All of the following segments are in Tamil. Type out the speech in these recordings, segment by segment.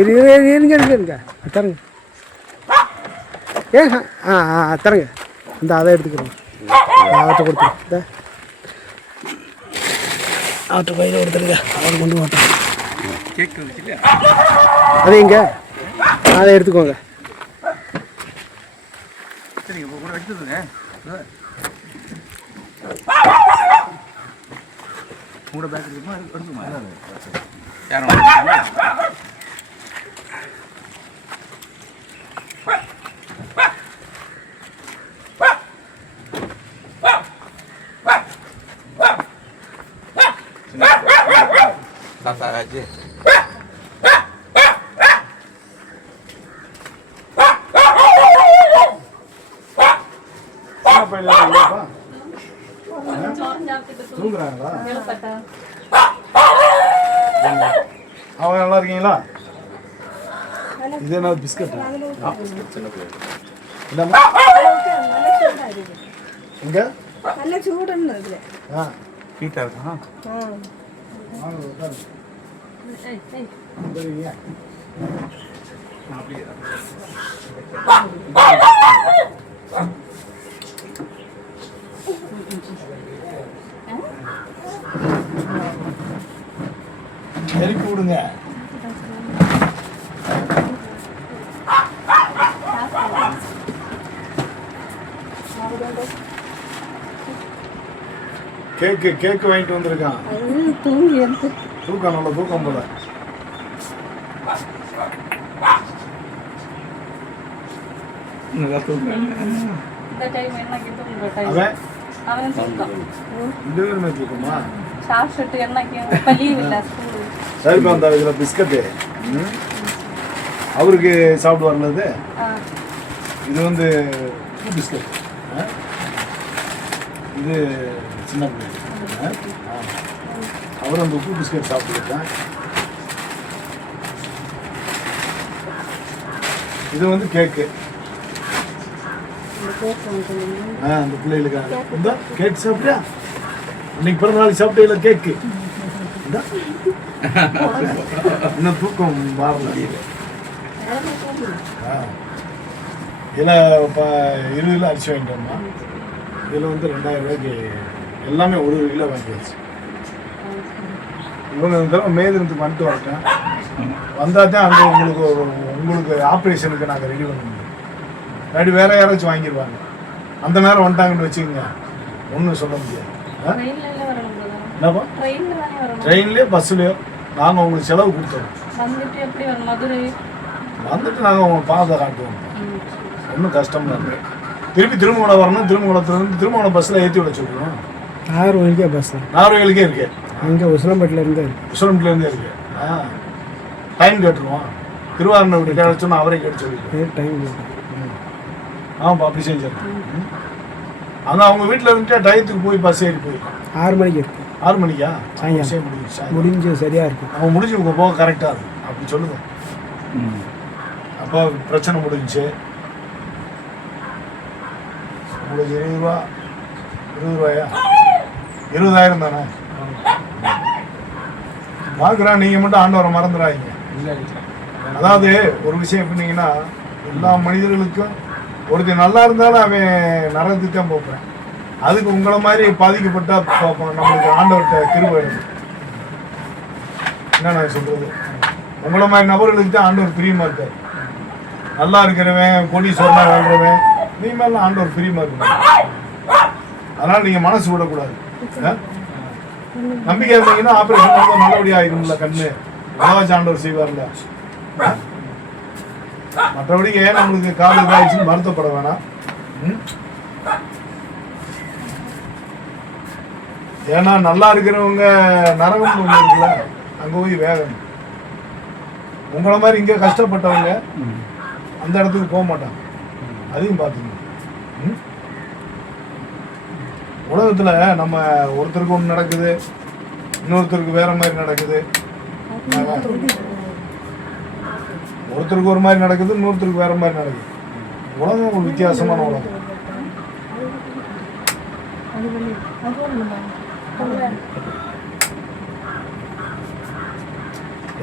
இருங்க தரங்க. ஏங்க தரங்க. இந்த அதை எடுத்துக்கிறோம். அவர்கிட்ட கொடுத்துருங்க. அவர்கிட்ட கையில் கொடுத்துருங்க. அவர் கொண்டு மாட்டோம். அது இங்க அதை எடுத்துக்கோங்க. கூட பேக் இருக்குமா எடுத்துமா Tata aja. Apa ini apa? தூங்குறாங்களா? அவங்க நல்லா இருக்கீங்களா? இது என்ன பிஸ்கட்? இங்க நல்ல சூடுன்னு இருக்கு. ஹீட்டா இருக்கா? எழுப்பி விடுங்க. கேக்கு வாங்கிட்டு வந்திருக்கான். தூக்கம் நல்ல தூக்கம் போல. தூக்கமா சரிப்பா. அந்த இதில் பிஸ்கட்டு அவருக்கு சாப்பிடுவார்ல. இது வந்து பிஸ்கட். இது சின்ன பிள்ளை. அவர் அந்த உப்பு பிஸ்கட் சாப்பிட்டுருக்கேன். இது வந்து கேக்கு. அந்த பிள்ளைகளுக்காக இந்த கேக் சாப்பிட்டியா? இன்னைக்கு பிறந்த நாளைக்கு சாப்பிட்டீங்களா கேக்கு? இன்னும் தூக்கம் மாறல. இதில் இப்போ 20 கிலோ அரிசி வாங்கிட்டு வந்தோம். இதில் வந்து 2000 ரூபாய்க்கு எல்லாமே 1 கிலோ வாங்கியாச்சு. இவங்க இந்த தடவை மேதினத்துக்கு வந்துட்டு வரட்டேன். வந்தால் தான் அங்கே உங்களுக்கு ஆப்ரேஷனுக்கு நாங்கள் ரெடி பண்ண முடியும். இல்லாட்டி வேறு யாராச்சும் வாங்கிடுவாங்க. அந்த நேரம் வந்துட்டாங்கன்னு வச்சுக்கோங்க, ஒன்றும் சொல்ல முடியாது. என்னப்பா? ட்ரெயின்லேயோ பஸ்ஸுலையோ நாங்கள் உங்களுக்கு செலவு கொடுத்துருவோம். வந்துட்டு நாங்கள் உங்களுக்கு பாதை காட்டுவோம். ஒன்றும் கஷ்டம் இல்லை. திருமணம் வரணும். திருமணத்துலேருந்து திருமணம் பஸ்ஸில் ஏற்றி விட சொல்லுவோம். நாகர்கோவிலுக்கே பஸ். நாகர்கோவிலுக்கே இருக்கு. அங்கே உசிலம்பட்டிலேருந்து இருக்கு. டைம் கேட்டுருவோம். திருவாரூர் கேட்க அவரே கேட்டு சொல்லி டைம் கேட்டு. ஆமாப்பா அப்படி செஞ்சிடறேன். அங்கே அவங்க வீட்டில் இருந்துட்டு டயத்துக்கு போய் பஸ் ஏறி போய் 6 மணிக்கு இருக்கு. 6 மணிக்கா? முடிஞ்சு சரியாக இருக்கும். அவங்க முடிஞ்சு போக கரெக்டாக இருக்கும். அப்படி சொல்லுங்க. அப்போ பிரச்சனை முடிஞ்சிச்சு. உங்களுக்கு 20 ரூபா 20 ரூபாயா? 20,000 தானே பார்க்குறேன். நீங்கள் மட்டும் ஆண்டவரை மறந்துடாதீங்க. அதாவது ஒரு விஷயம் எப்படின்னா, எல்லா மனிதர்களுக்கும் ஒருத்தர் நல்லா இருந்தாலும் அவன் நரகத்துக்கு தான் போப்பேன். அதுக்கு உங்களை மாதிரி பாதிக்கப்பட்டா நம்மளுக்கு ஆண்டவர்கிட்ட கிருபை வேணும். என்ன நான் சொல்றது, உங்களை மாதிரி நபர்களுக்கு தான் ஆண்டவர் பிரியமா இருக்காரு. நல்லா இருக்கிறவன் கோடீஸ்வரனா வாழ்றவன் நீ மேலாம் ஆண்டவர் பிரியமா இருக்கணும். அதனால நீங்க மனசு விடக்கூடாது. நம்பிக்கை இருந்தீங்கன்னா ஆபரேஷன் பண்ணும்போது நல்லபடியா ஆயிரும்ல. கண்ணு அழகாச்சு ஆண்டவர் செய்வார்ல. மற்றபடிக்கு ஏன் நம்மளுக்கு கால இதாகிடுச்சுன்னு வருத்தப்பட வேணாம். ஏன்னா நல்லா இருக்கிறவங்க நரகம் ஒன்று இருக்குல்ல, அங்கே போய் வேகணும். உங்களை மாதிரி இங்கே கஷ்டப்பட்டவங்க அந்த இடத்துக்கு போக மாட்டாங்க. அதையும் பார்த்துக்கணும். உலகத்தில் நம்ம ஒருத்தருக்கு ஒன்று நடக்குது, இன்னொருத்தருக்கு வேற மாதிரி நடக்குது. ஒருத்தருக்கு ஒரு மாதிரி நடக்குது, இன்னொருத்தருக்கு வேற மாதிரி நடக்குது. உலகம் ஒரு வித்தியாசமான உலகம்.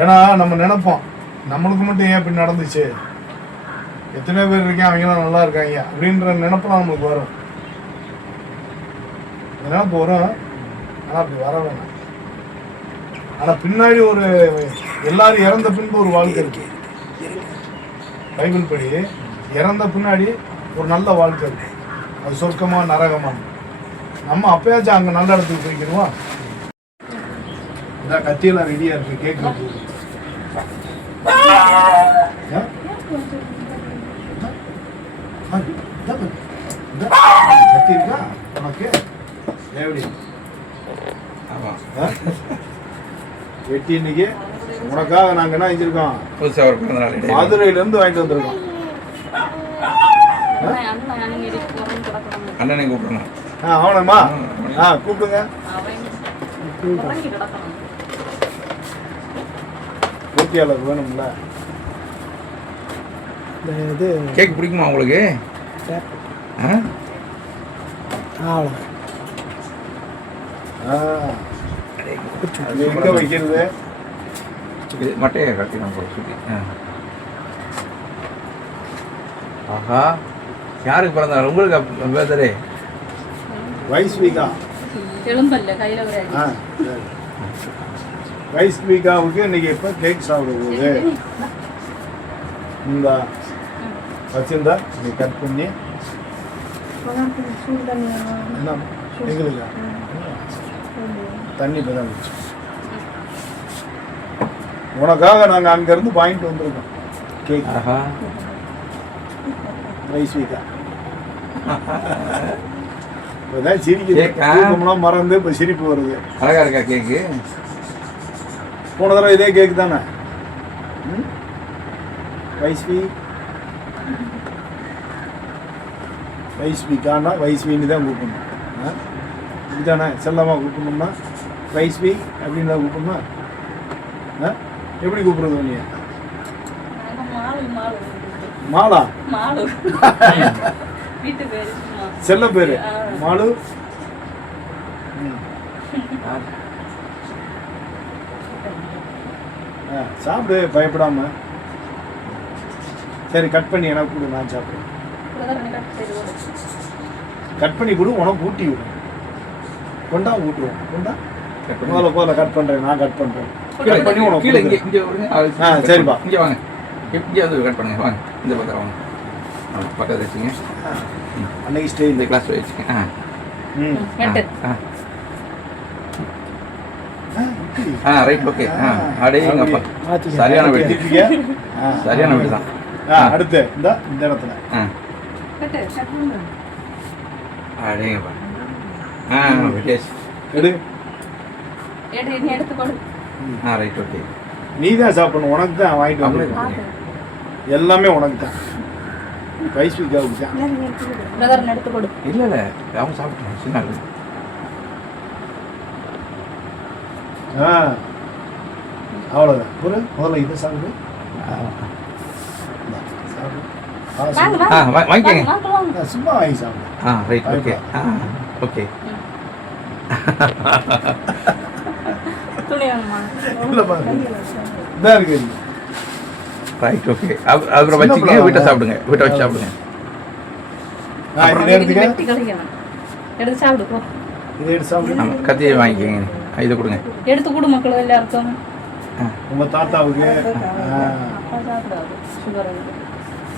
ஏன்னா நம்ம நினைப்போம் நம்மளுக்கு மட்டும் ஏன் இப்படி நடந்துச்சு, எத்தனை பேர் இருக்கேன் அவங்களாம் நல்லா இருக்காங்க அப்படின்ற நினைப்பெல்லாம் நம்மளுக்கு வரும். நினைப்பு வரும், ஆனால் அப்படி வர வேணாம். ஆனால் பின்னாடி ஒரு எல்லாரும் இறந்த பின்பு ஒரு வாழ்க்கை இருக்கு. பைபிள் படி இறந்த பின்னாடி ஒரு நல்ல வாழ்க்கை இருக்கு. அது சொர்க்கமா நரகமா, நம்ம அப்பயாச்சும் அங்கே நல்ல இடத்துக்கு போய்க்கணுமா? இதான் கத்தியெல்லாம் ரெடியாக இருக்கு, கேட்க கத்தி இருக்கா உனக்கு? எப்படி வெட்டி இன்னைக்கு உனக்காக நாங்கள் என்ன செஞ்சிருக்கோம், புதுசாக ஒரு பிறந்த நாள் மதுரையிலேருந்து வாங்கிட்டு வந்திருக்கோம். அண்ணனை கூப்பிடணும். அவனம்மா கூப்பிடுங்க. போட்டியாளர் வேணும்ல. இது கேக் பிடிக்குமா உங்களுக்கு? எங்க வைக்கிறது? மட்டையை கட்டி நம்ம சுற்றி. ஆஹா, யாருக்கு பிறந்தாரு? உங்களுக்கு பேசுறே வைஸ் வீக்கா எலும்பல்ல கையில ஒரு வைஸ் வீக்காவுக்கு இன்னைக்கு இப்போ கேக் சாப்பிட போகுது. இந்த வச்சிருந்தா நீ கட் பண்ணி என்ன எங்களுக்கு தண்ணி இப்போ தான் வச்சு உனக்காக நாங்கள் அங்கேருந்து வாங்கிட்டு வந்திருக்கோம் கேக். ஆஹா, வைஸ் வீக்கா இப்போதான் சிரிக்கலாம் மறந்து இப்போ சிரிப்பு வருது. அழகா இருக்கா கேக்கு? போன தடவை இதே கேக்கு தானே? வைஸ்வி வைஸ்விக்கானா வைஸ்வின்னு தான் கூப்பிடணும். இதுதானே செல்லமாக கூப்பிடணும்னா வைஸ்வி அப்படின்னு தான் கூப்பிடணுமா? எப்படி கூப்பிடுறது நீ? மாலா செல்ல பேரு மாலு. சாப்பிடு பயப்படாம. சரி கட் பண்ணி எனக்கு கொடு, நான் சாப்பிடுறேன். கட் பண்ணி கொடு, உனக்கு ஊட்டி விடும். கொண்டா ஊட்டுருவோம். கொண்டா முதல்ல போல கட் பண்றேன், நான் கட் பண்றேன். கட் பண்ணி உனக்கு சரிப்பா. இங்கே வாங்க, இங்கே வந்து கட் பண்ணுங்க. வாங்க இந்த பக்கம் வாங்க, பக்கத்தில் வச்சுங்க. அன்னைக்கு ஸ்டே இந்த கிளாஸ் வச்சுங்க. Right, okay. அடேங்கப்பா, சரியான வீடு, சரியான வீடு தான். அடுத்து இந்த இடத்துல அடேங்கப்பா. எடு. Right, okay. நீ தான் சாப்பிடணும், உனக்கு தான் வாங்கிட்டு வந்து எல்லாமே உனக்கு தான். வைஸ்விக்காவுக்கு தான். இல்லை இல்லை, அவங்க சாப்பிட்டோம் சின்ன ஆளு. அவ்வளோதான். ஒரு முதல்ல இதை சாப்பிடு. வாங்கிக்கோங்க, சும்மா வாங்கி சாப்பிடு. Right, okay. ஓகே, இதான் இருக்கு. Right, okay. அப்புறம் வச்சுக்கங்க, வீட்டை சாப்பிடுங்க, வீட்டை வச்சு சாப்பிடுங்க. எடுத்து சாப்பிடு. இதை எடுத்து சாப்பிடு. கத்தியை வாங்கிக்கோங்க, இதை கொடுங்க. எடுத்து கொடு மக்கள் எல்லாருக்கும். உங்க தாத்தாவுக்கு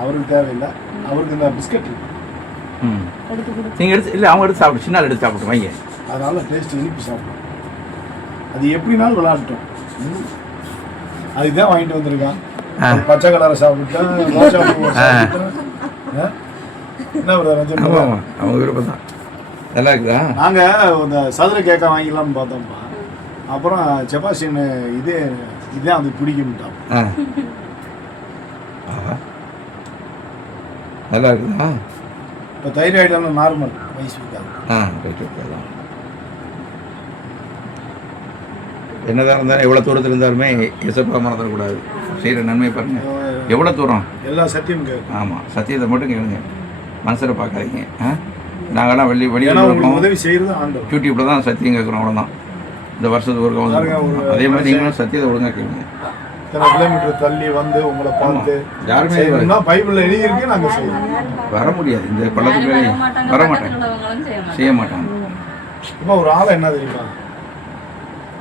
அவருக்கு தேவையில்லை, அவருக்கு இந்த பிஸ்கட் இருக்கு. நீங்கள் எடுத்து இல்லை, அவங்க எடுத்து சாப்பிடு, சின்ன எடுத்து சாப்பிட்டு வாங்க. அதனால டேஸ்ட் இனிப்பு சாப்பிடும். அது எப்படினாலும் விளையாடட்டும். அதுக்கு தான் வாங்கிட்டு வந்திருக்கான். பச்சை கலரை சாப்பிட்டேன், என்ன அவங்க விருப்பம் தான். நல்லா இருக்குதா? நாங்கள் இந்த சதுர கேக்கை வாங்கிக்கலாம்னு பார்த்தோம்ப்பா. அப்புறம் செபாஸ்டின் இதே அது பிடிக்கும்ட்டான். நல்லா இருக்குதா? இப்போ தைராய்டெல்லாம் நார்மல் வயசுக்காக. Right, okay. என்னதான் இருந்தாலும் எவ்வளோ தூரத்தில் இருந்தாலுமே எசப்பா மறந்துடக்கூடாது. செய்கிற நன்மை பாருங்க எவ்வளோ தூரம். எல்லா சத்தியம் கேட்கும். ஆமாம், சத்தியத்தை மட்டும் கேளுங்க, மனசில் பார்க்காதீங்க. நாங்கள்லாம் வெளியே உதவி செய்கிறது ஆண்டவர். யூடியூப்பில் தான் சத்தியம் கேட்குறோம், அவ்வளோதான். இந்த வருஷத்துக்கு ஒரு அதே மாதிரி நீங்களும் சத்தியத்தை ஒழுங்காக கேளுங்க. இத்தனை கிலோமீட்டர் தள்ளி வந்து உங்களை பார்த்து யாருமே செய்யணும்னா பைபிள்ல எழுதியிருக்கு நாங்க செய்யணும். வர முடியாது, இந்த பள்ளத்துக்கு வர மாட்டாங்க, பக்கத்துல உள்ளவங்களும் செய்ய மாட்டாங்க. இப்போ ஒரு ஆளை என்ன தெரியுமா,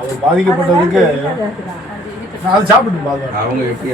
அவர் பாதிக்கப்பட்டதுக்கு அது சாப்பிட்டு பாதுகாப்பு அவங்க எப்படி